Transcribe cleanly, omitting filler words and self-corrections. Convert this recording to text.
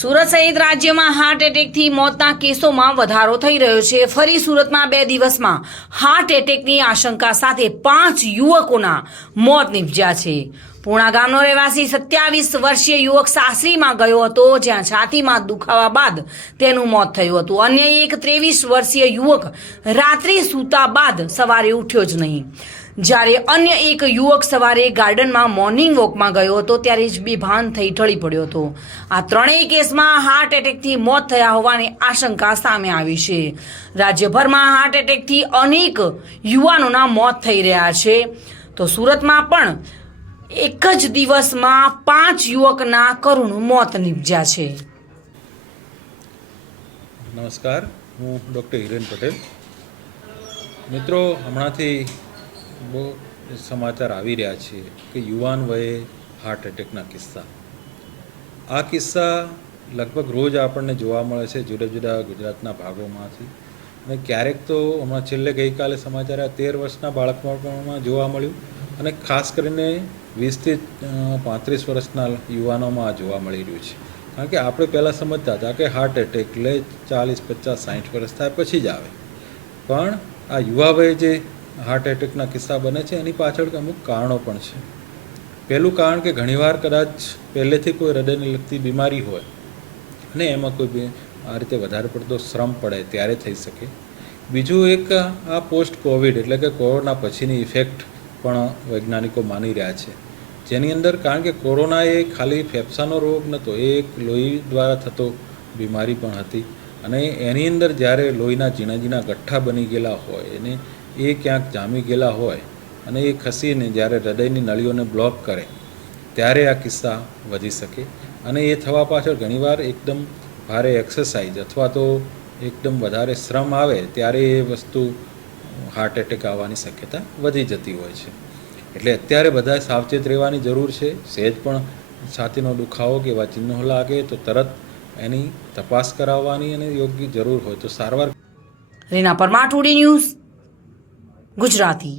સુરત સહિત રાજ્યમાં હાર્ટ એટેકથી મોતના કેસોમાં વધારો થઈ રહ્યો છે। ફરી સુરતમાં 2 દિવસમાં હાર્ટ એટેકની આશંકા સાથે 5 યુવકોના મોત નીપજ્યા છે। પૂર્ણા ગામનો રહેવાસી 27 વર્ષીય યુવક સાસરીમાં ગયો હતો, જ્યાં છાતીમાં દુખાવા બાદ તેનું મોત થયું હતું। અન્ય એક 23 વર્ષીય યુવક રાત્રે સૂતા બાદ સવારે ઉઠ્યો જ નહીં, જ્યારે અન્ય એક યુવક સવારે ગાર્ડનમાં મોર્નિંગ વોકમાં ગયો હતો ત્યારે જ બેભાન થઈ ઢળી પડ્યો હતો। આ ત્રણેય કેસમાં હાર્ટ એટેકથી મોત થયા હોવાની આશંકા સામે આવી છે। રાજ્યભરમાં હાર્ટ એટેકથી અનેક યુવાનોના મોત થઈ રહ્યા છે, તો સુરતમાં પણ એક જ દિવસમાં 5 યુવકના કરુણ મોત નીપજ્યા છે। નમસ્કાર, હું ડૉક્ટર હિરેન પટેલ। મિત્રો, હમણાંથી બહુ સમાચાર આવી રહ્યા છે કે યુવાન વયે હાર્ટ એટેકના કિસ્સા। આ કિસ્સા લગભગ રોજ આપણને જોવા મળે છે જુદા જુદા ગુજરાતના ભાગોમાંથી, અને ક્યારેક તો હમણાં છેલ્લે ગઈકાલે સમાચાર 13 વર્ષના બાળકમાં જોવા મળ્યું, અને ખાસ કરીને 20 થી 35 વર્ષના યુવાનોમાં જોવા મળી રહ્યું છે। કારણ કે આપણે પહેલાં સમજતા હતા કે હાર્ટ એટેક એટલે 40, 50, 60 વર્ષ થાય પછી જ આવે, પણ આ યુવા વયે જે હાર્ટ એટેકના કિસ્સા બને છે એની પાછળ અમુક કારણો પણ છે। પહેલું કારણ કે ઘણીવાર કદાચ પહેલેથી કોઈ હૃદયને લગતી બીમારી હોય અને એમાં કોઈ આ રીતે વધારે પડતો શ્રમ પડે ત્યારે થઈ શકે। બીજું એક આ પોસ્ટ કોવિડ એટલે કે કોરોના પછીની ઇફેક્ટ પણ વૈજ્ઞાનિકો માની રહ્યા છે, જેની અંદર કારણ કે કોરોના એ ખાલી ફેફસાનો રોગ નહોતો, એ એક લોહી દ્વારા થતો બીમારી પણ હતી, અને એની અંદર જ્યારે લોહીના ઝીણા ઝીણા ગઠ્ઠા બની ગયેલા હોય એને એ ક્યાંક જામી ગયેલા હોય અને એ ખસીને જ્યારે હૃદયની નળીઓને બ્લોક કરે ત્યારે આ કિસ્સા વધી શકે। અને એ થવા પાછળ ઘણીવાર એકદમ ભારે એક્સરસાઇઝ અથવા તો એકદમ વધારે શ્રમ આવે ત્યારે એ વસ્તુ હાર્ટ એટેક આવવાની શક્યતા વધી જતી હોય છે। એટલે અત્યારે બધાએ સાવચેત રહેવાની જરૂર છે। સહેજ પણ છાતીનો દુખાવો કે એવા ચિહ્નો લાગે તો તરત એની તપાસ કરાવવાની અને યોગ્ય જરૂર હોય તો સારવાર। Reena Parmar, today news, Gujarati.